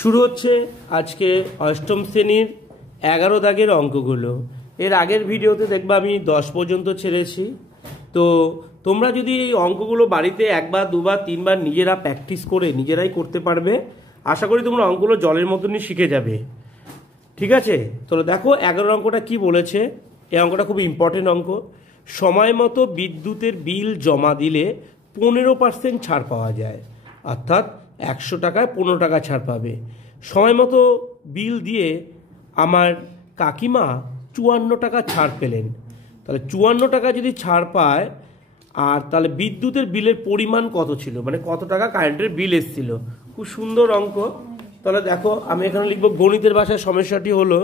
শুরু হচ্ছে আজকে অষ্টম শ্রেণীর 11 দাগের অঙ্কগুলো। এর আগের ভিডিওতে দেখবা আমি 10 পর্যন্ত ছেড়েছি। তো তোমরা যদি এই অঙ্কগুলো বাড়িতে একবার দুবার তিনবার নিজেরা প্র্যাকটিস করে নিজেরাই করতে পারবে, আশা করি তোমরা অঙ্কগুলো জলের মতনই শিখে যাবে। ঠিক আছে, তো দেখো 11 অঙ্কটা কি বলেছে। এই অঙ্কটা খুব ইম্পর্টেন্ট অঙ্ক। সময় মতো বিদ্যুতের বিল জমা দিলে 15% ছাড় পাওয়া যায়, অর্থাৎ 100 টাকায় 15 টাকা ছাড় পাবে। সময় মতো বিল দিয়ে আমার কাকিমা 54 টাকা ছাড় পেলেন। তাহলে 54 টাকা যদি ছাড় পায়, আর তাহলে বিদ্যুতের বিলের পরিমাণ কত ছিল, মানে কত টাকা কারেন্টের বিল এসেছিল। খুব সুন্দর অঙ্ক। তাহলে দেখো আমি এখানে লিখব গণিতের ভাষায় সমস্যাটি হলো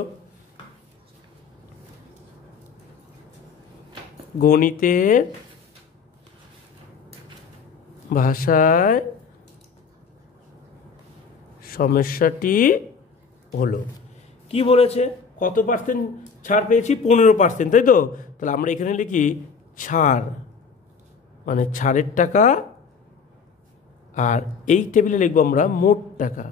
গণিতের ভাষায় সমস্যাটি হলো কি বলেছে, কত পার্সেন্ট ছাড় পেয়েছি, 15%, তাই তো। তাহলে আমরা এখানে লিখি ছাড়, মানে ছাড়ের টাকা, আর এই টেবিলে লিখবো আমরা মোট টাকা।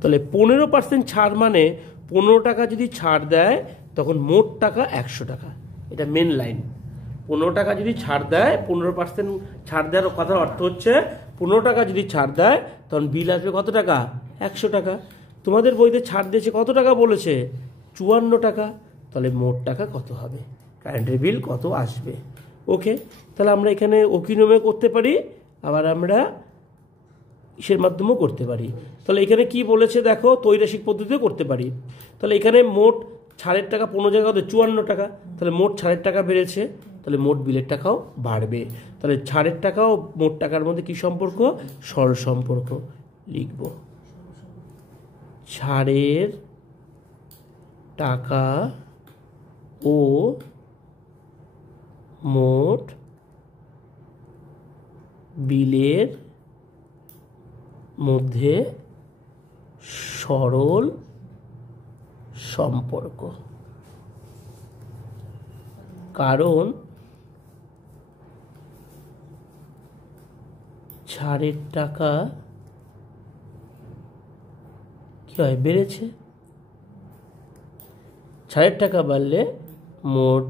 তাহলে 15% ছাড় মানে 15 টাকা যদি ছাড় দেয় তখন মোট টাকা 100 টাকা। এটা মেন লাইন। 15 টাকা যদি ছাড় দেয়, 15% ছাড় দেওয়ার কথার অর্থ হচ্ছে 15 টাকা যদি ছাড় দেয় তখন বিল আসবে কত টাকা, 100 টাকা। তোমাদের বইতে ছাড় দিয়েছে কত টাকা বলেছে, 54 টাকা। তাহলে মোট টাকা কত হবে, কারেন্টের বিল কত আসবে। ওকে, তাহলে আমরা এখানে অকিনিয়মে করতে পারি, আবার আমরা ইসের মাধ্যমেও করতে পারি। তাহলে এখানে কি বলেছে দেখো, ত্রৈরাসিক পদ্ধতিও করতে পারি। তাহলে এখানে মোট ছাড়ের টাকা 15 জায়গা হতে 54 টাকা, তাহলে মোট ছাড়ের টাকা বেড়েছে, তাহলে মোট বিলের টাকাও বাড়বে। তাহলে ছাড়ের টাকাও মোট টাকার মধ্যে কি সম্পর্ক, সরল সম্পর্ক লিখব। ছাড়ের টাকা ও মোট বিলের মধ্যে সরল সম্পর্ক, কারণ ছাড়ের টাকা কি হয়, বেড়েছে। ছাড়ের টাকা বাড়লে মোট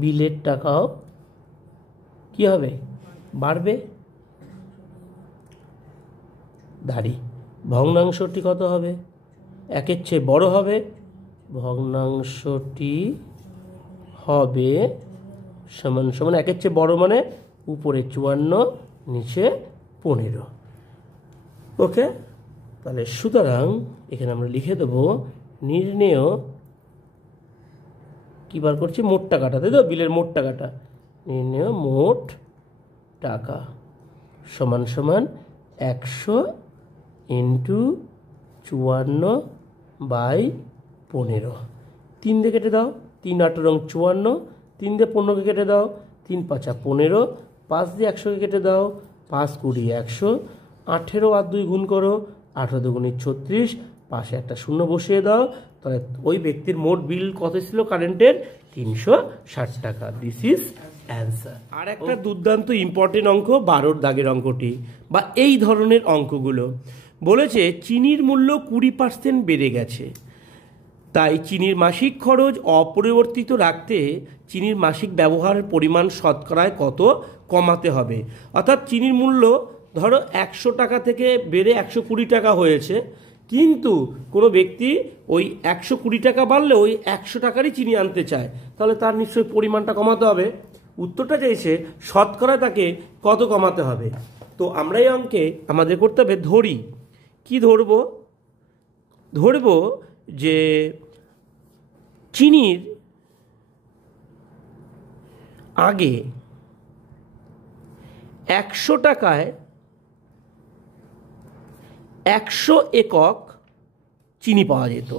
বিলের টাকাও কি হবে, বাড়বে। দাঁড়ি ভগ্নাংশটি কত হবে, একের চেয়ে বড় হবে, ভগ্নাংশটি হবে সমান সমান একের চেয়ে বড় মানে উপরে 54 নিচে 15। ওকে, তাহলে সুতরাং এখানে আমরা লিখে দেব নির্ণেয়, কি বার করছি, মোট টাকাটা, তাই তো, বিলের মোট টাকাটা। নির্ণেয় মোট টাকা সমান সমান 100 ইন্টু 54/15। 3 দিয়ে কেটে দাও, 3 8 রং 54, 3 দিয়ে 15কে কেটে দাও, 3 5 15, 5 দিয়ে 100কে কেটে দাও, 5 20 100, 18 আর 2 গুণ করো, 18 2 36, পাশে একটা শূন্য বসিয়ে দাও। তাহলে ওই ব্যক্তির মোট বিল কত ছিল কারেন্টের, 360 টাকা। This is answer. আর একটা দুর্দান্ত ইম্পর্টেন্ট অঙ্ক 12 দাগের অঙ্কটি, বা এই ধরনের অঙ্কগুলো বলেছে চিনির মূল্য 20% বেড়ে গেছে, তাই চিনির মাসিক খরচ অপরিবর্তিত রাখতে চিনির মাসিক ব্যবহারের পরিমাণ শতকরায় কত কমাতে হবে। অর্থাৎ চিনির মূল্য ধরো 100 টাকা থেকে বেড়ে 120 টাকা হয়েছে, কিন্তু কোনো ব্যক্তি ওই 120 টাকা বাড়লে ওই 100 টাকারই চিনি আনতে চায়, তাহলে তার নিশ্চয়ই পরিমাণটা কমাতে হবে। উত্তরটা চাইছে শতকরা তাকে কত কমাতে হবে। তো আমরা এই অঙ্কে আমাদের করতে হবে ধরি, কি ধরবো, ধরবো যে চিনির আগে 100 টাকায় 100 একক চিনি পাওয়া যেত।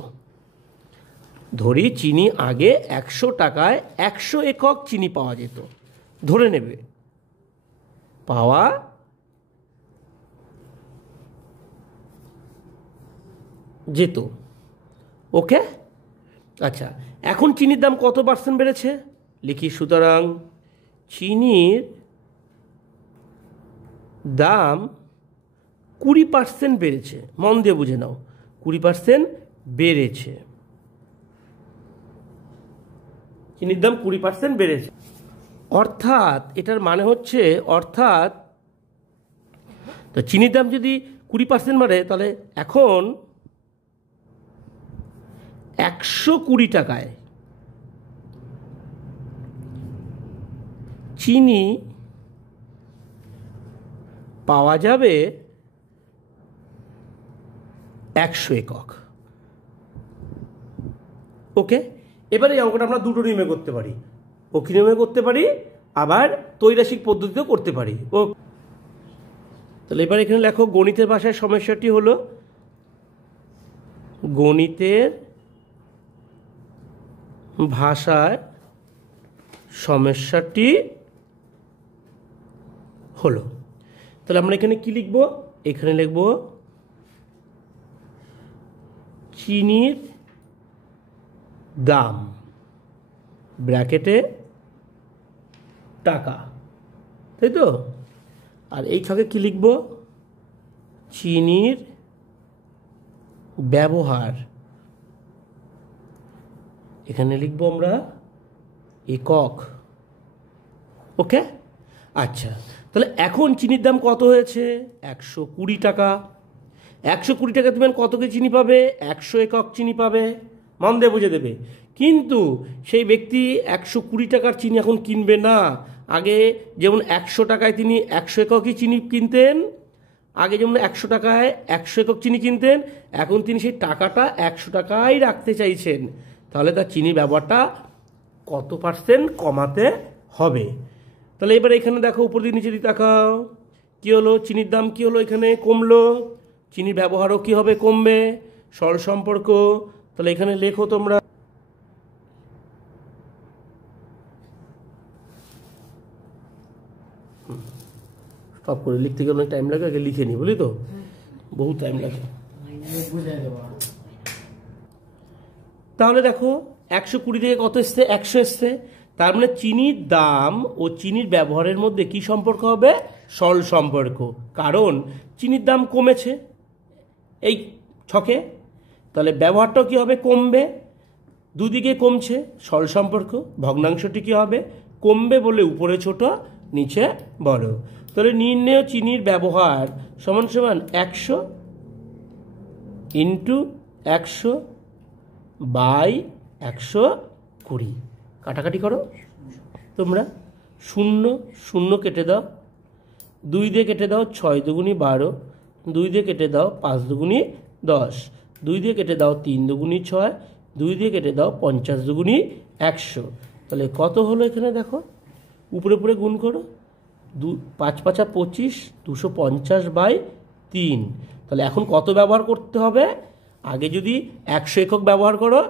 ধরি চিনি আগে 100 টাকায় 100 একক চিনি পাওয়া যেত, ধরে নেবে পাওয়া যেত। ওকে, আচ্ছা এখন চিনির দাম কত পার্সেন্ট বেড়েছে লিখি। সুতরাং চিনির দাম 20% বেড়েছে। মন দিয়ে বুঝে নাও, 20% বেড়েছে। চিনির দাম 20% বেড়েছে, অর্থাৎ এটার মানে হচ্ছে, অর্থাৎ তো চিনির দাম যদি 20% বাড়ে, তাহলে এখন 120 টাকায় চিনি পাওয়া যাবে 100 একক। ওকে, এবারে এই অঙ্কটা আমরা দুটো নিয়মে করতে পারি, অক্ষী নিয়মে করতে পারি, আবার ত্রৈরাশিক পদ্ধতিতেও করতে পারি। ও তাহলে এবার এখানে লেখো, গণিতের ভাষায় সমস্যাটি হলো, গণিতের ভাষায় সমস্যাটি হলো। তাহলে আমরা এখানে কি লিখব? এখানে লিখব চিনির দাম ব্র্যাকেটে টাকা, তাই তো? আর এই ছকে কি লিখব? চিনির ব্যবহার, এখানে লিখব আমরা একক। ওকে, আচ্ছা, তাহলে এখন চিনির দাম কত হয়েছে? 120 টাকা। 120 টাকা তুমি কত কেজি চিনি পাবে? 100 একক চিনি পাবে। মন দিয়ে বুঝে দেবে। কিন্তু সেই ব্যক্তি 120 টাকার চিনি এখন কিনবে না। আগে যেমন 100 টাকায় তিনি 100 এককই চিনি কিনতেন, আগে যেমন 100 টাকায় 100 একক চিনি কিনতেন, এখন তিনি সেই টাকাটা 100 টাকায় রাখতে চাইছেন। তাহলে তার চিনির ব্যবহারটা কত % কমাতে হবে? তাহলে এবার এখানে দেখো, উপর দিয়ে নিচে দিয়ে তাকাও, কী হলো? চিনির দাম কী হলো? এখানে কমলো, চিনির ব্যবহারও কী হবে? কমবে। সরল সম্পর্ক। তাহলে এখানে লেখো তোমরা, স্টপ করে লিখতে গেলে অনেক টাইম লাগে, আগে লিখে নি, বুঝলি তো, বহু টাইম লাগে। তাহলে দেখো 120 থেকে কত এসছে? 100 এসছে। তার মানে চিনির দাম ও চিনির ব্যবহারের মধ্যে কি সম্পর্ক হবে? সরল সম্পর্ক। কারণ চিনির দাম কমেছে এই ছকে, তাহলে ব্যবহারটাও কি হবে? কমবে। দুদিকে কমছে, সরল সম্পর্ক। ভগ্নাংশটি কি হবে? কমবে বলে উপরে ছোট, নিচে বড়। তাহলে নির্ণেয় চিনির ব্যবহার সমান সমান 100 ইন্টু 100 বাই 120। কাটাকাটি করো তোমরা। 0 0 কেটে দাও, 2 দিয়ে কেটে দাও 6 দুগুনি 12, 2 দিয়ে কেটে দাও 5 দুগুনি 10, 2 দিয়ে কেটে দাও 3 দুগুনি 6, 2 দিয়ে কেটে দাও 50 দুগুনি 100। তাহলে কত হলো এখানে দেখো, উপরে উপরে গুণ করো, 5 5 25, 250 বাই 3। তাহলে এখন কত ব্যবহার করতে হবে? আগে যদি 100 একক ব্যবহার করো,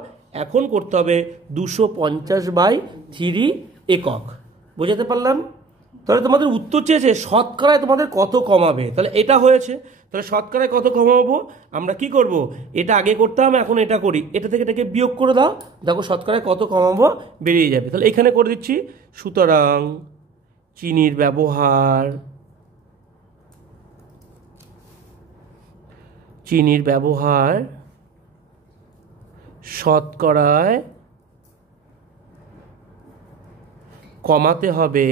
এখন করতে হবে 250 বাই 3 একক। বোঝাতে পারলাম? তাহলে তোমাদের উত্তর চেয়েছে শতকরায় তোমাদের কত কমাবে। তাহলে এটা হয়েছে, তাহলে শতকরায় কত কমাবো? আমরা কি করব? এটা আগে করতাম, এখন এটা করি। এটা থেকে এটাকে বিয়োগ করে দাও, দেখো শতকরায় কত কমাবো বেরিয়ে যাবে। তাহলে এখানে করে দিচ্ছি, সুতরাং চিনির ব্যবহার শতকরায় কমাতে হবে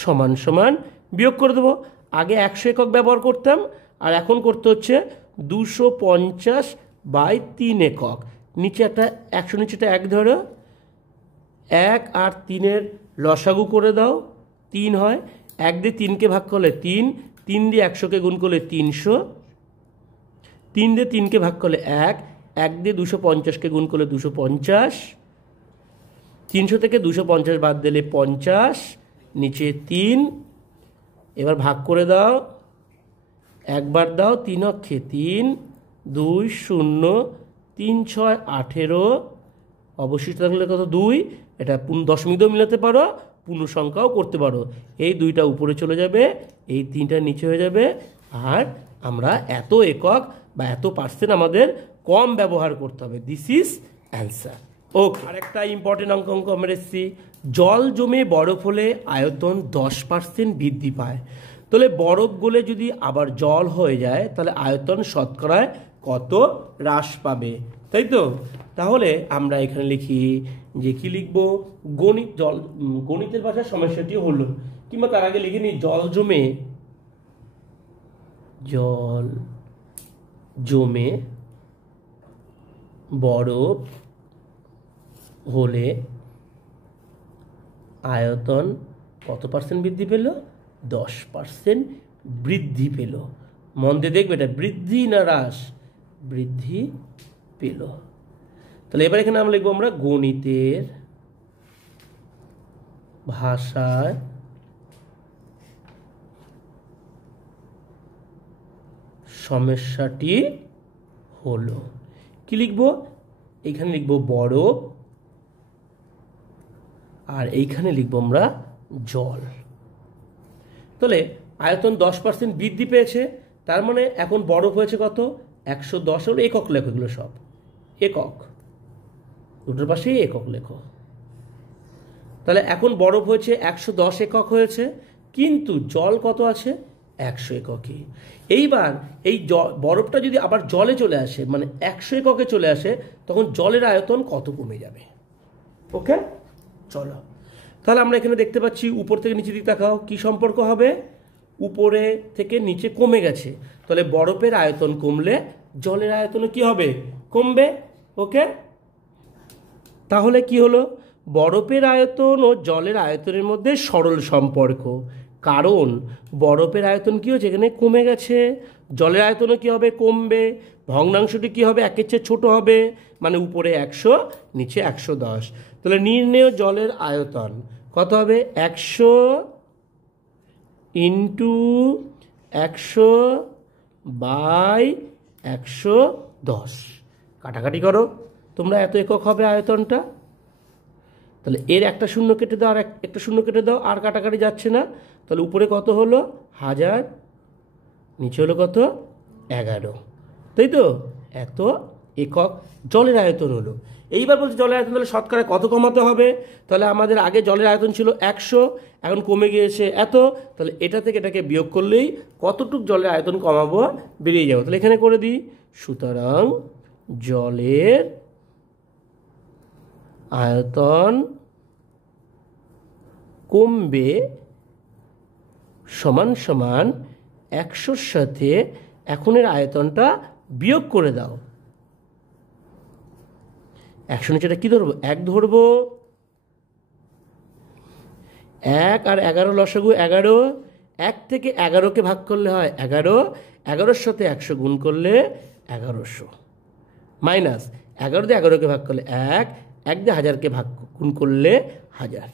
সমান সমান বিয়োগ করে দেবো। আগে 100 একক ব্যবহার করতাম, আর এখন করতে হচ্ছে 250 বাই 3 একক। নিচে একটা 100, নিচেটা 1 ধরো, 1 আর 3-এর লসাগু করে দাও, 3 হয়। 1 দিয়ে 3কে ভাগ করলে 3, 3 দিয়ে 100কে গুণ করলে 300, 3 দিয়ে 3কে ভাগ করলে 1, 1 দিয়ে 250কে গুণ করলে 250, 300 থেকে 250 বাদ দিলে 50, নিচে 3। এবার ভাগ করে দাও, একবার দাও, 3 অক্ষে 3, 2 0, 3 6 18, অবশিষ্ট থাকলে কত? 2। এটা দশমিক দিয়েও মিলাতে পারো, পূর্ণ সংখ্যাও করতে পারো। এই 2টা উপরে চলে যাবে, এই 3টা নিচে হয়ে যাবে, আর আমরা এত একক বা এত % আমাদের কম ব্যবহার করতে হবে। This is answer. ওকে, আরেকটা ইম্পর্টেন্ট অঙ্ক আমরা এসেছি, জল জমে বরফ হলে আয়তন 10% বৃদ্ধি পায়। তাহলে বরফ গলে যদি আবার জল হয়ে যায় তাহলে আয়তন শতকরায় কত হ্রাস পাবে, তাই তো? তাহলে আমরা এখানে লিখি যে কি লিখব, গণিতের ভাষায় সমস্যাটি হলো, কিংবা তার আগে লিখে নিই জল জমে বরফ হলে আয়তন কত পার্সেন্ট বৃদ্ধি পেল? 10% বৃদ্ধি পেল। মন দিয়ে দেখবে এটা বৃদ্ধি না হ্রাস? বৃদ্ধি পেল। তাহলে এবার এখানে আমরা লিখবো আমরা গণিতের ভাষায় সমস্যাটি হলো, কি লিখবো? এইখানে লিখবো বরফ আর এইখানে লিখবো আমরা জল। তাহলে আয়তন 10% বৃদ্ধি পেয়েছে, তার মানে এখন বরফ হয়েছে কত? 110। হলো একক লেখো, এগুলো সব একক, দুটোর পাশেই একক লেখো। তাহলে এখন বরফ হয়েছে 110 একক হয়েছে, কিন্তু জল কত আছে? 100 এককই। এইবার এই বরফটা যদি আবার জলে চলে আসে, মানে 100 এককে চলে আসে, তখন জলের আয়তন কত কমে যাবে? ওকে, চলো তাহলে আমরা এখানে দেখতে পাচ্ছি উপর থেকে নিচে দিকে তাকাও, কি সম্পর্ক হবে? উপরে থেকে নিচে কমে গেছে, তাহলে বরফের আয়তন কমলে জলের আয়তনও কি হবে? কমবে। ওকে, তাহলে কি হলো? বরফের আয়তন ও জলের আয়তনের মধ্যে সরল সম্পর্ক, কারণ বরফের আয়তন কি হচ্ছে? এখানে কমে গেছে, জলের আয়তনও কি হবে? কমবে। ভগ্নাংশটি কি হবে? 1-এর চেয়ে ছোট হবে, মানে উপরে 100 নিচে 110। তাহলে নির্ণেয় জলের আয়তন কত হবে? 100 ইন্টু 100/110। কাটাকাটি করো তোমরা, এত একক হবে আয়তনটা। তাহলে এর একটা শূন্য কেটে দাও, আর একটা শূন্য কেটে দাও, আর কাটাকাটি যাচ্ছে না। তাহলে উপরে কত হলো? 1000, নিচে হলো কত? 11, তাই তো? এত একক জলের আয়তন হলো। এইবার বলছি জলের আয়তন তাহলে শতকরা কত কমাতে হবে? তাহলে আমাদের আগে জলের আয়তন ছিল 100, এখন কমে গিয়েছে এত, তাহলে এটা থেকে এটাকে বিয়োগ করলেই কতটুক জলের আয়তন কমাবো বেরিয়ে যাবো। তাহলে এখানে করে দিই, সুতরাং জলের আয়তন কমবে সমান সমান 100-র সাথে এখনের আয়তনটা বিয়োগ করে দাও। 100 নিচেটা কি ধরবো? 1 ধরবো। 1 আর 11 লসাগু 11, 1 থেকে 11কে ভাগ করলে হয় 11, 11-র সাথে 100 গুণ করলে 1100, মাইনাস 11 দিয়ে 11কে ভাগ করলে 1, 1 দিয়ে 1000কে ভাগ গুণ করলে 1000।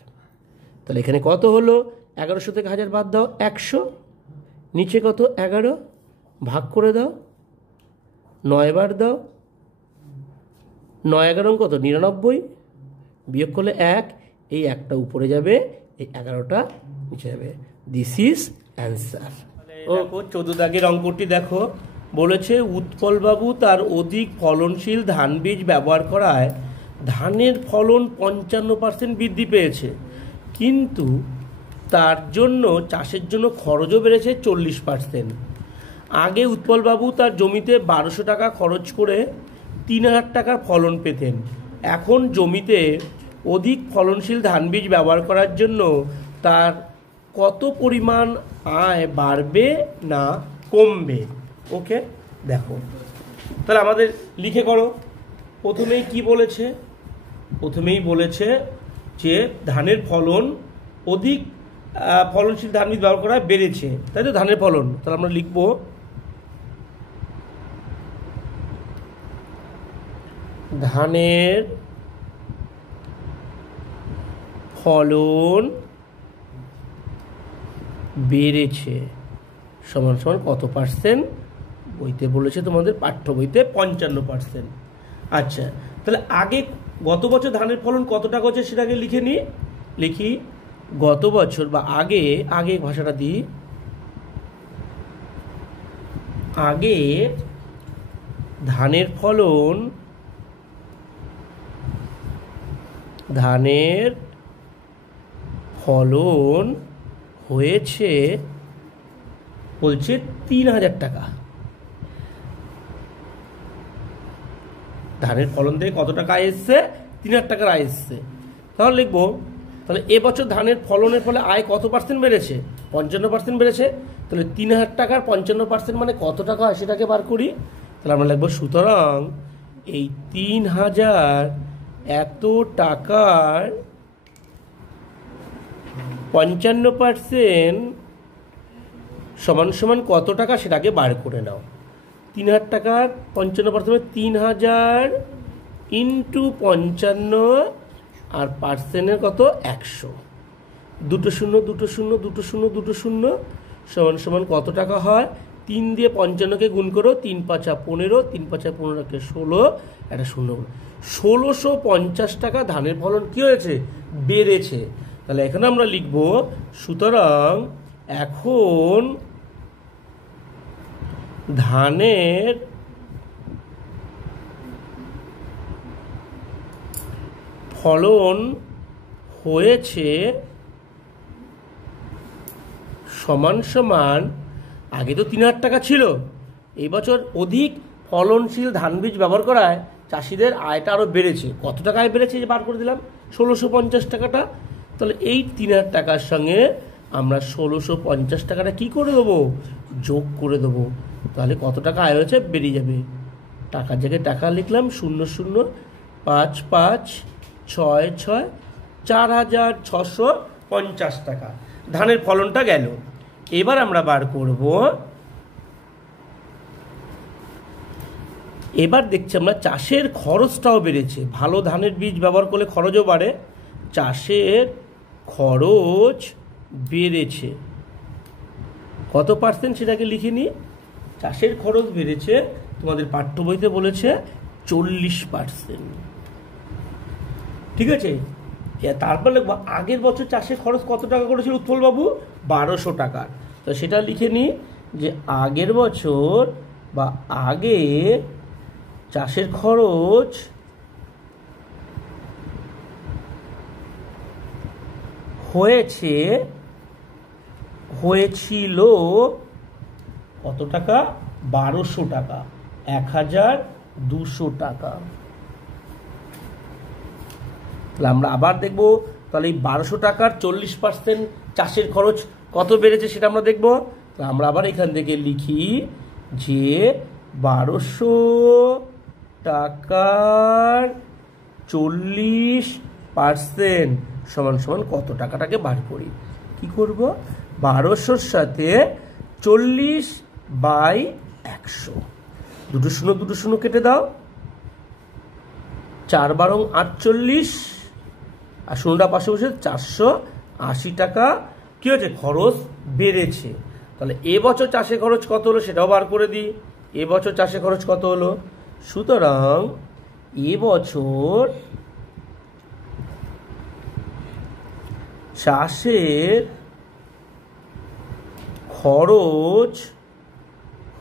তাহলে এখানে কত হলো? 1100 থেকে 1000 বাদ দাও, 100, নিচে কত? 11, ভাগ করে দাও, 9 বার দাও, 9 11 কত? 99, বিয়োগ করলে 1, এই 1টা উপরে যাবে, এই 11টা নিচে যাবে। This is answer. ও 14 দাগের অঙ্কটি দেখো, বলেছে উৎপলবাবু তার অধিক ফলনশীল ধান বীজ ব্যবহার করায় ধানের ফলন 55% বৃদ্ধি পেয়েছে, কিন্তু তার জন্য চাষের জন্য খরচও বেড়েছে 40%। আগে উৎপলবাবু তার জমিতে 1200 টাকা খরচ করে 3000 টাকার ফলন পেতেন, এখন জমিতে অধিক ফলনশীল ধান বীজ ব্যবহার করার জন্য তার কত পরিমাণ আয় বাড়বে না কমবে? ওকে, দেখো তাহলে আমাদের লিখে করো। প্রথমেই কি বলেছে? প্রথমেই বলেছে যে ধানের ফলন অধিক ফলনশীল ধান বীজ ব্যবহার করা বেড়েছে, তাই তো? ধানের ফলন, তাহলে আমরা লিখব ধানের ফলন বেড়েছে সমান সমান কত পার্সেন্ট? বইতে বলেছে তোমাদের পাঠ্য বইতে 55%। আচ্ছা, তাহলে আগে গত বছর ধানের ফলন কত টাকা হচ্ছে সেটাকে লিখে নিই। লিখি গত বছর বা আগে, আগে ভাষাটা দিই, আগে ধানের ফলন ধানের ফলন হয়েছে বলছে 3,000 টাকা। ধানের ফলন থেকে কত টাকা আয় এসছে? 3,000 টাকার আয় এসছে। তাহলে লিখবো, তাহলে এবছর ধানের ফলনের ফলে আয় কত পার্সেন্ট বেড়েছে? 55% বেড়েছে। তাহলে 3,000 টাকার 55% মানে কত টাকা হয় সেটাকে বার করি। তাহলে আমরা লিখবো সুতরাং এই 3,000 এত টাকার 55% সমান সমান কত টাকা সেটাকে বার করে নাও। 3,000 টাকার 55% 3,000 ইন্টু 55 আর পার্সেন্টের কত? 100। দুটো শূন্য দুটো শূন্য দুটো শূন্য দুটো শূন্য সমান সমান কত টাকা হয়? 3 দিয়ে 55কে গুণ করো, 3 5 15, 3 5 15কে 16, একটা শূন্য। 1,650 টাকা ধানের ফলন কি হয়েছে? বেড়েছে। তাহলে এখানে আমরা লিখব সুতরাং এখন ধানের ফলন হয়েছে সমান সমান, আগে তো 3,000 টাকা ছিল, এই বছর অধিক ফলনশীল ধান বীজ ব্যবহার করায় চাষিদের আয়টা আরও বেড়েছে। কত টাকা আয় বেড়েছে? যে বার করে দিলাম 1,650 টাকাটা। তাহলে এই 3,000 টাকার সঙ্গে আমরা 1,650 টাকাটা কী করে দেবো? যোগ করে দেবো। তাহলে কত টাকা আয় হয়েছে বেরিয়ে যাবে। টাকার জায়গায় টাকা লিখলাম 0 0 5 5 6 6 4,650 টাকা ধানের ফলনটা গেল। এবার আমরা বার করব, এবার দেখছি আমরা চাষের খরচটাও বেড়েছে। ভালো ধানের বীজ ব্যবহার করলে খরচও বাড়ে। চাষের খরচ বেড়েছে কত পার্সেন্ট সেটাকে লিখে নিই। চাষের খরচ বেড়েছে, তোমাদের পাঠ্য বইতে বলেছে 40%। ঠিক আছে, তারপর লিখবো আগের বছর চাষের খরচ কত টাকা করেছিল উৎপলবাবু? 1,200 টাকা। তো সেটা লিখে নিই যে আগের বছর বা আগে চাষের খরচ হয়েছিল কত টাকা? 1,200 টাকা, 1,200 টাকা। তাহলে আমরা আবার দেখব, তাহলে এই 1,200 টাকার 40% চাষের খরচ কত বেড়েছে সেটা আমরা দেখব। তাহলে আমরা আবার এখান থেকে লিখি যে 1,200 টাকার 40% সমান সমান কত টাকাটাকে বার করি। কি করব? 1,200-র সাথে 40/100, দুটো শূন্য দুটো শূন্য কেটে দাও, 4 12 48, আর শূন্যটা পাশে বসে 480 টাকা কি হয়েছে? খরচ বেড়েছে। তাহলে এবছর চাষের খরচ কত হলো সেটাও বার করে দিই। এবছর চাষের খরচ কত হলো? সুতরাং এবছর চাষের খরচ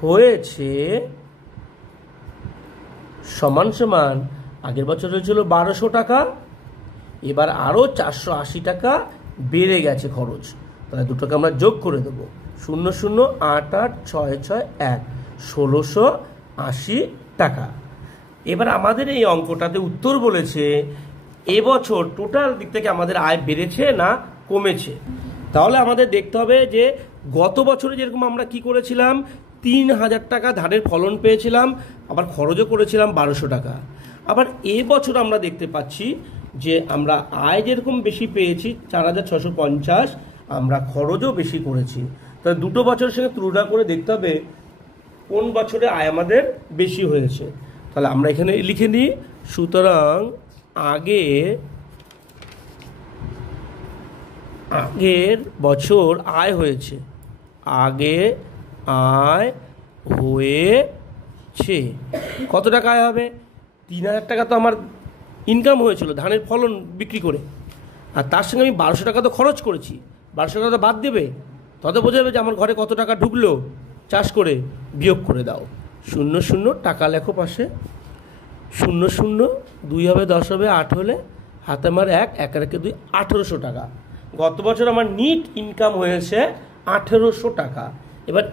হয়েছে সমান সমান, আগের বছর হয়েছিল 1,200 টাকা, এবার আরও 480 টাকা বেড়ে গেছে খরচ। তাহলে দুটোকে আমরা যোগ করে দেবো, 0 0 8 8 6 6 1, 1,680 টাকা। এবার আমাদের এই অঙ্কটাতে উত্তর বলেছে এবছর টোটাল দিক থেকে আমাদের আয় বেড়েছে না কমেছে। তাহলে আমাদের দেখতে হবে যে গত বছরে যেরকম আমরা কি করেছিলাম, 3,000 টাকা ধানের ফলন পেয়েছিলাম, আবার খরচও করেছিলাম 1,200 টাকা। আবার এবছর আমরা দেখতে পাচ্ছি যে আমরা আয় যেরকম বেশি পেয়েছি 4,650, আমরা খরচও বেশি করেছি। তাহলে দুটো বছরের সঙ্গে তুলনা করে দেখতে হবে কোন বছরে আয় আমাদের বেশি হয়েছে। তাহলে আমরা এখানে লিখে নিই, সুতরাং আগের বছর আয় হয়েছে, আগে আয় হয়েছে কত টাকা আয় হবে? 3,000 টাকা তো আমার ইনকাম হয়েছিল ধানের ফলন বিক্রি করে, আর তার সঙ্গে আমি 1,200 টাকা তো খরচ করেছি। 1,200 টাকা তো বাদ দেবে, তত বোঝা যাবে যে আমার ঘরে কত টাকা ঢুকলো চাষ করে। বিয়োগ করে দাও, 0 0 টাকা লেখো পাশে, 0 0 2 হবে 10 হবে 8 হলে হাতে আমার 1, 1 আর 2 1800 টাকা। গত বছর আমার নিট ইনকাম হয়েছে 1800 টাকা। এবার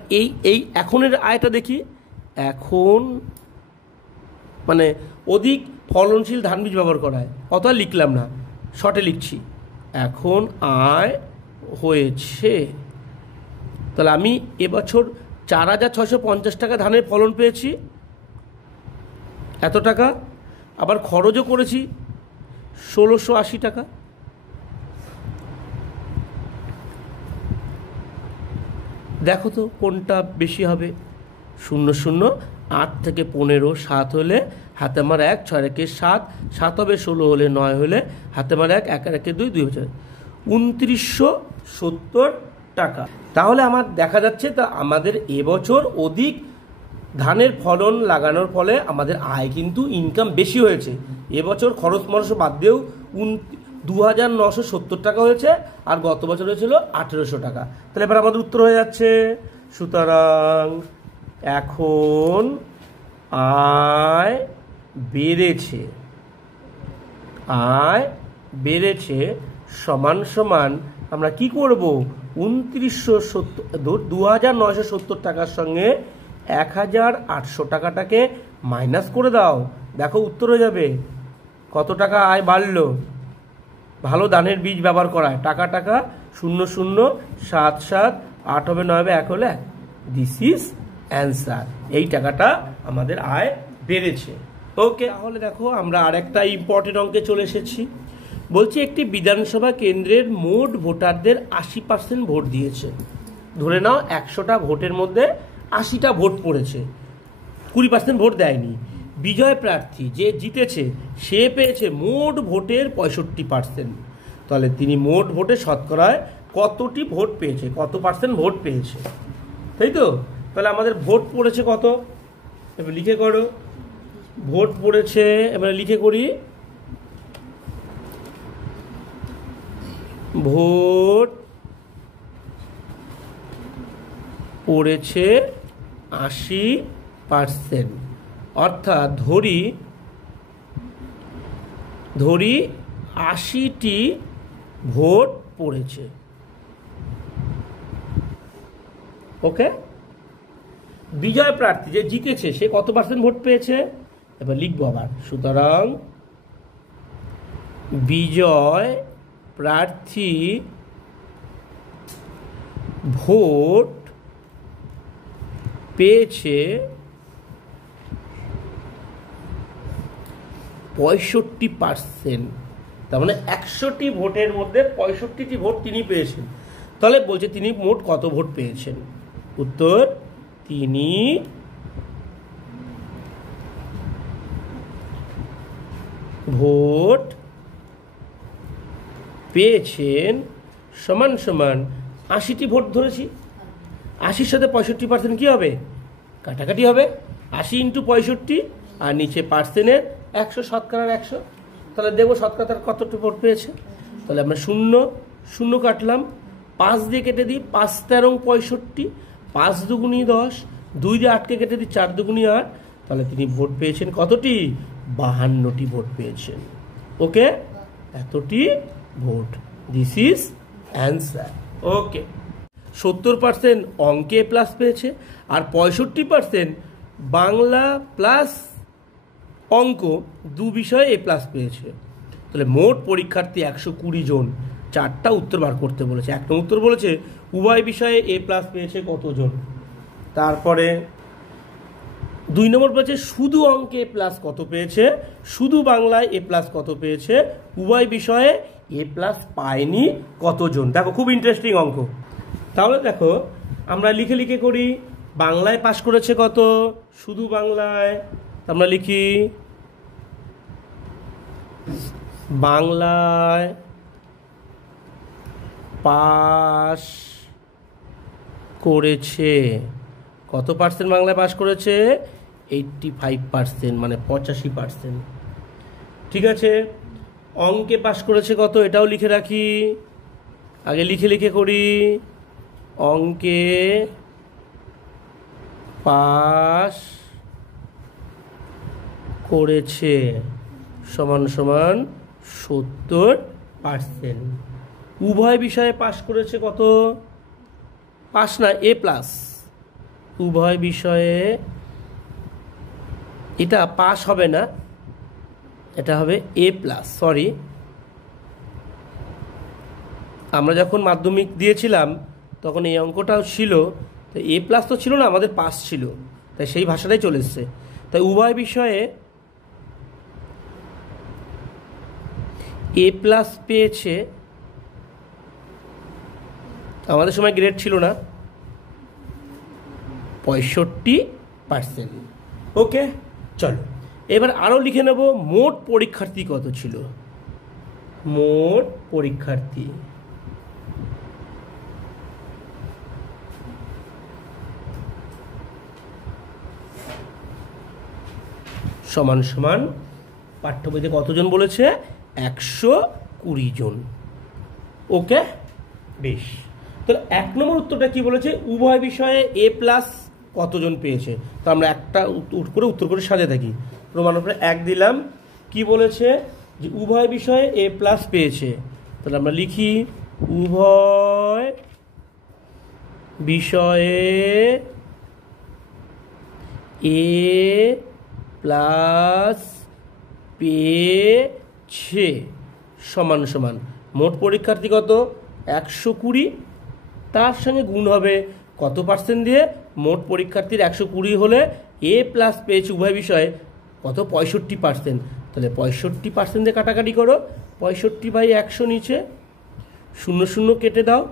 এই এখনের আয়টা দেখি। এখন মানে অধিক ফলনশীল ধান বীজ ব্যবহার করা হয়, অত আর লিখলাম না, শর্টে লিখছি। এখন আয় হয়েছে, তাহলে আমি এবছর 4650 টাকা ধানের ফলন পেয়েছি, এত টাকা। আবার খরচও করেছি 1680 টাকা। দেখো তো কোনটা বেশি হবে। 0 0 8 থেকে 15, 7 হলে হাতে আমার 1, 6 রেখে 7, 7 হবে 16 হলে 9 হলে হাতে আমার 1, 1 রেখে 2, 2 হচ্ছে 2970 টাকা। তাহলে আমার দেখা যাচ্ছে তা আমাদের এবছর অধিক ধানের ফলন লাগানোর ফলে আমাদের আয় কিন্তু ইনকাম বেশি হয়েছে। এবছর খরচ মরচ বাদ দিয়েও 2970 টাকা হয়েছে, আর গত বছর হয়েছিল 1800 টাকা। তাহলে এবার আমাদের উত্তর হয়ে যাচ্ছে। সুতরাং এখন আয় বেড়েছে, আয় বেড়েছে সমান সমান আমরা কি করব, 2970 টাকার সঙ্গে 1800 টাকাটাকে মাইনাস করে দাও। দেখো উত্তর হয়ে যাবে কত টাকা আয় বাড়লো ভালো ধানের বীজ ব্যবহার করায়। টাকা টাকা 0 0 7 7 8 হবে 9 হবে 1 হলে, দিস ইজ অ্যান্সার। এই টাকাটা আমাদের আয় বেড়েছে। ওকে, তাহলে দেখো আমরা আরেকটা ইম্পর্টেন্ট অঙ্কে চলে এসেছি। বলছি একটি বিধানসভা কেন্দ্রের মোট ভোটারদের 80% ভোট দিয়েছে। ধরে নাও 100টা ভোটের মধ্যে 80টা ভোট পড়েছে, 20% ভোট দেয়নি। বিজয় প্রার্থী যে জিতেছে সে পেয়েছে মোট ভোটের 65%। তাহলে তিনি মোট ভোটে শতকরায় কতটি ভোট পেয়েছে, কত পার্সেন্ট ভোট পেয়েছে, তাই তো? তাহলে আমাদের ভোট পড়েছে কত, এবার লিখে করো। ভোট পড়েছে, এবার লিখে করি, ভোট পড়েছে 80%। অর্থাৎ ধরি 80টি ভোট পড়েছে। ওকে, বিজয় প্রার্থী যে জিতেছে সে কত পার্সেন্ট ভোট পেয়েছে, এবার লিখবো আবার। সুতরাং বিজয় প্রার্থী ভোট পেয়েছে 65%। তার মানে 100টি ভোটের মধ্যে 65টি ভোট তিনি পেয়েছেন। তাহলে বলছে তিনি মোট কত ভোট পেয়েছেন। উত্তর, তিনি ভোট পেয়েছেন সমান সমান 80টি ভোট ধরেছি। 80-র সাথে 65% কী হবে, কাটাকাটি হবে। 80 × 65 আর নিচে পার্সেন্টের 100, শতকরার 100। তাহলে দেখবো শতকরা কতটি ভোট পেয়েছে। তাহলে আমরা 0 0 কাটলাম, 5 দিয়ে কেটে দিই, 5 13 65, 5 দুগুণী 10, 2 দিয়ে 8কে কেটে দিই, 4 দুগুণী 8। তাহলে তিনি ভোট পেয়েছেন কতটি, 52টি ভোট পেয়েছেন। ওকে, এতটি ভোট, দিস ইজ অ্যান্সার। ওকে, 70% অঙ্কে প্লাস পেয়েছে, আর 65% বাংলা প্লাস অঙ্ক দু বিষয়ে এ প্লাস পেয়েছে। তাহলে মোট পরীক্ষার্থী 120 জন। 4টা উত্তর বার করতে বলেছে। 1 নম্বর উত্তর বলেছে উভয় বিষয়ে এ প্লাস পেয়েছে কতজন। তারপরে 2 নম্বর বলেছে শুধু অঙ্কে এ প্লাস কত পেয়েছে, শুধু বাংলায় এ প্লাস কত পেয়েছে, উভয় বিষয়ে এ প্লাস পায়নি কতজন। দেখো খুব ইন্টারেস্টিং অঙ্ক। তাহলে দেখো আমরা লিখে লিখে করি। বাংলায় পাস করেছে কত, শুধু বাংলায় আমরা লিখি বাংলায় পাস করেছে কত পার্সেন্ট, বাংলায় পাস করেছে 85%, মানে 85%। ঠিক আছে, অঙ্কে পাস করেছে কত, এটাও লিখে রাখি, আগে লিখে লিখে করি। অঙ্কে পাস করেছে সমান সমান 70%। উভয় বিষয়ে পাশ করেছে কত? পাস না, এ প্লাস। উভয় বিষয়ে, এটা পাস হবে না, এটা হবে এ প্লাস। সরি, আমরা যখন মাধ্যমিক দিয়েছিলাম তখন এই অঙ্কটাও ছিল, তো এ প্লাস তো ছিল না, আমাদের পাস ছিল, তাই সেই ভাষাটাই চলে এসছে। তাই উভয় বিষয়ে এ প্লাস পেয়েছে, আমাদের সময় গ্রেড ছিল না, 65%। ওকে, চলো এবার আরও লিখে নেব মোট পরীক্ষার্থী কত ছিল। মোট পরীক্ষার্থী সমান সমান পাঠ্য বইতে কতজন বলেছে? 120 জন। ওকে, বেশ। তাহলে 1 নম্বর উত্তরটা কি বলেছে? উভয় বিষয়ে এ প্লাস কতজন পেয়েছে। তো আমরা একটা উত্তর করে সাজে থাকি। প্রমাণ উপরে 1 দিলাম। কি বলেছে? যে উভয় বিষয়ে এ প্লাস পেয়েছে। তাহলে আমরা লিখি উভয় বিষয়ে এ প্লাস পেয়েছে সমান সমান মোট পরীক্ষার্থী কত? 120। তার সঙ্গে গুণ হবে কত পার্সেন্ট দিয়ে? মোট পরীক্ষার্থীর 120 হলে এ প্লাস পেয়েছে উভয় বিষয়ে কত? 65%। তাহলে 65% দিয়ে কাটাকাটি করো, 65/100 নিচে 0 0 কেটে দাও,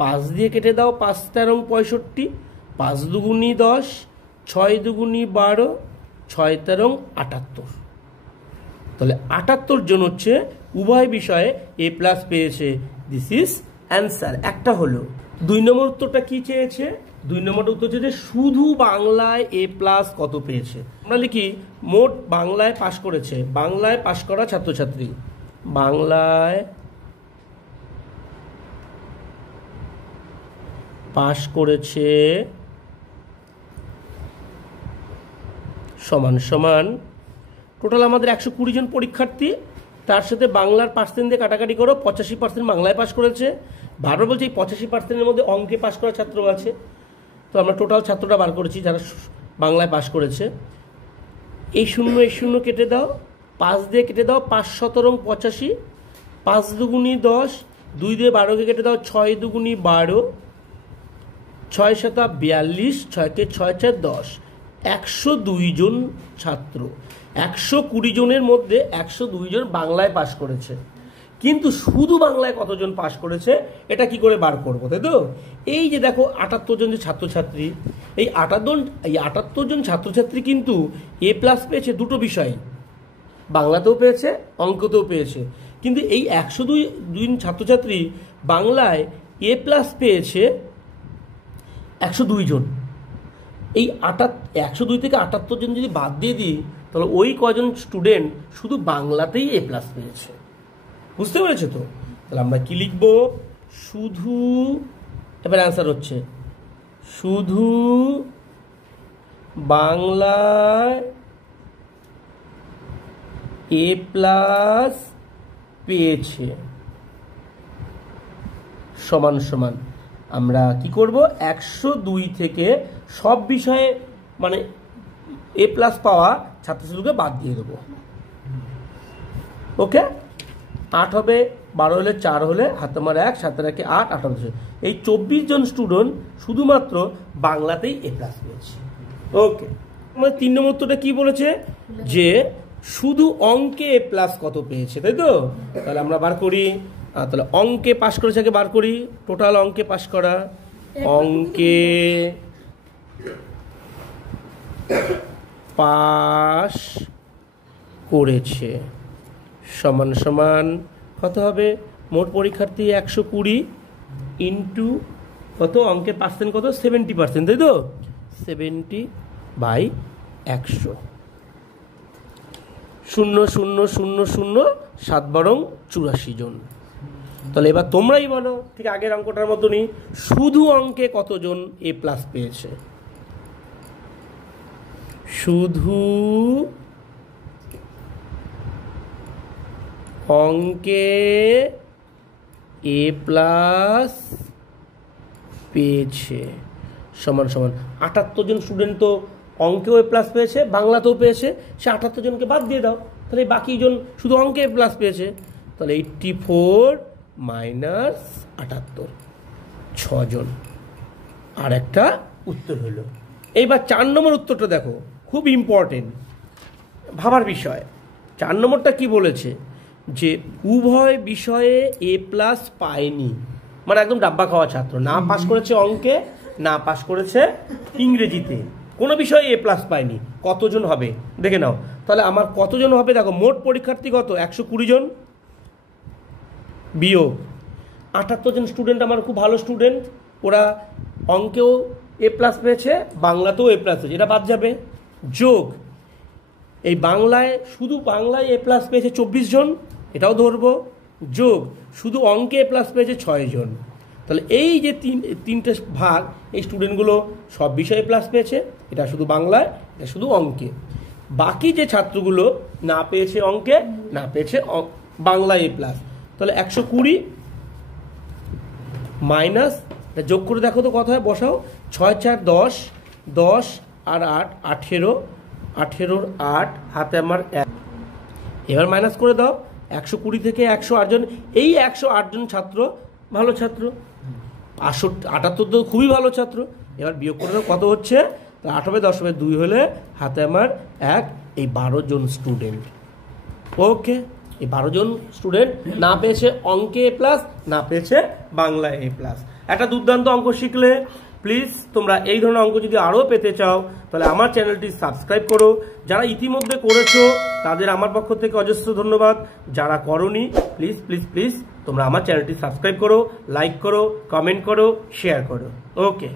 5 দিয়ে কেটে দাও, 5 13 65, 5 দুগুণী 10, 6 দুগুণী 12, 6 13 78। তাহলে 78 জন হচ্ছে উভয় বিষয়ে এ প্লাস পেয়েছে। This is answer. একটা হলো। 2 নম্বর উত্তরটা কি চেয়েছে? 2 নম্বর উত্তর চেয়েছে শুধু বাংলায় এ প্লাস কত পেয়েছে। আমরা লিখি মোট বাংলায় পাশ করেছে, বাংলায় পাশ করা ছাত্রছাত্রী, বাংলায় পাশ করেছে সমান সমান টোটাল আমাদের 120 জন পরীক্ষার্থী, তার সাথে বাংলার পার্সেন্ট দিয়ে কাটাকাটি করো, 85% বাংলায় পাশ করেছে। বারবার বলছি এই 85%-এর মধ্যে অঙ্কে পাশ করা ছাত্র আছে, তো আমরা টোটাল ছাত্রটা বার করেছি যারা বাংলায় পাশ করেছে। এই 0 কেটে দাও, 5 দিয়ে কেটে দাও, 5 17 85, 5 দুগুণী 10, 2 দিয়ে 12কে কেটে দাও, 6 দুগুণী 12, 6 7 42, 6 কে 6 4 10, 102 জন ছাত্র। 120 জনের মধ্যে 102 জন বাংলায় পাশ করেছে, কিন্তু শুধু বাংলায় কতজন পাশ করেছে এটা কি করে বার করবো, তাই তো? এই যে দেখো 78 জন যে ছাত্রছাত্রী, এই 78 জন ছাত্রছাত্রী কিন্তু এ প্লাস পেয়েছে দুটো বিষয়, বাংলাতেও পেয়েছে, অঙ্কতেও পেয়েছে। কিন্তু এই 102 ছাত্রছাত্রী বাংলায় এ প্লাস পেয়েছে 102 জন। এই 102 থেকে 78 জন যদি বাদ দিয়ে দিই, তাহলে ওই কজন স্টুডেন্ট শুধু বাংলাতেই এ প্লাস পেয়েছে। বুঝতে পেরেছো তো? তাহলে আমরা কি লিখব? শুধু, এবার অ্যান্সার হচ্ছে শুধু বাংলায় এ প্লাস পেয়েছে সমান সমান আমরা কি করব? 102 থেকে সব বিষয়ে মানে এ প্লাস পাওয়া ছাত্রছাত্রীকে বাদ দিয়ে দেবো। ওকে, 8 হবে, 12 হলে 4 হলে হাতে মার 1, 7 1 8, 8 এই 24 জন স্টুডেন্ট শুধুমাত্র বাংলাতেই এ প্লাস পেয়েছে। ওকে, আমাদের 3 নম্বর উত্তরটা কি বলেছে? যে শুধু অঙ্কে এ প্লাস কত পেয়েছে, তাই তো? তাহলে আমরা বার করি। তাহলে অঙ্কে পাশ করেছে আগে বার করি। টোটাল অঙ্কে পাশ করা, অঙ্কে পাশ করেছে সমান সমান কত হবে? মোট পরীক্ষার্থী 120 ইন্টু কত? অঙ্কের পার্সেন্ট কত? 70%, তাই তো? 70/100। 0 0 0 0 7 12 84 জন। তাহলে এবার তোমরাই বলো, ঠিক আগের অঙ্কটার মতনই, শুধু অঙ্কে কতজন এ প্লাস পেয়েছে? শুধু অঙ্কে এ প্লাস পেয়েছে সমান সমান 78 জন স্টুডেন্ট তো অঙ্কেও এ প্লাস পেয়েছে, বাংলাতেও পেয়েছে, সে 78 জনকে বাদ দিয়ে দাও, তাহলে বাকি জন শুধু অঙ্কে এ প্লাস পেয়েছে, তাহলে 84 মাইনাস 78 6 জন। আর একটা উত্তর হলো। এইবার 4 নম্বর উত্তরটা দেখো, খুব ইম্পর্টেন্ট ভাবার বিষয়। 4 নম্বরটা কি বলেছে, যে উভয় বিষয়ে এ প্লাস পায়নি, মানে একদম ডাব্বা খাওয়া ছাত্র, না পাস করেছে অঙ্কে, না পাস করেছে ইংরেজিতে, কোনো বিষয়ে এ প্লাস পায়নি। কতজন হবে দেখে নাও, তাহলে আমার কতজন হবে দেখো, মোট পরীক্ষার্থী কত 120 জন, বিয়োগ 78 জন স্টুডেন্ট আমার খুব ভালো স্টুডেন্ট, ওরা অঙ্কেও এ প্লাস পেয়েছে, বাংলাতেও এ প্লাস পেয়েছে, এটা বাদ যাবে, যোগ এই বাংলায়, শুধু বাংলায় এ প্লাস পেয়েছে 24 জন, এটাও ধরবো, যোগ শুধু অঙ্কে এ প্লাস পেয়েছে 6 জন। তাহলে এই যে তিনটে ভাগ, এই স্টুডেন্টগুলো সব বিষয়ে প্লাস পেয়েছে, এটা শুধু বাংলায়, এটা শুধু অঙ্কে। বাকি যে ছাত্রগুলো না পেয়েছে অঙ্কে, না পেয়েছে বাংলায় এ প্লাস, তাহলে 120 মাইনাস, যোগ করে দেখো তো কত হয়, বসাও, 6 4 10, 10 আর 8 18, 18 8 হাতে আমার 1, এবার মাইনাস করে দাও, 120 থেকে 108 জন, এই 108 জন ছাত্র ভালো ছাত্র, 78 তো খুবই ভালো ছাত্র, এবার বিয়োগ করে দাও কত হচ্ছে, 8/10/2 হলে হাতে আমার 1, এই 12 জন স্টুডেন্ট। ওকে, এই 12 জন স্টুডেন্ট না পেয়েছে অঙ্কে এ প্লাস, না পেয়েছে বাংলায় এ প্লাস। একটা দুর্দান্ত অঙ্ক শিখলে। প্লিজ তোমরা এই ধরনের অঙ্ক যদি আরও পেতে চাও তাহলে আমার চ্যানেলটি সাবস্ক্রাইব করো। যারা ইতিমধ্যে করেছো তাদের আমার পক্ষ থেকে অজস্র ধন্যবাদ, যারা করোনি প্লিজ প্লিজ প্লিজ তোমরা আমার চ্যানেলটি সাবস্ক্রাইব করো, লাইক করো, কমেন্ট করো, শেয়ার করো। ওকে।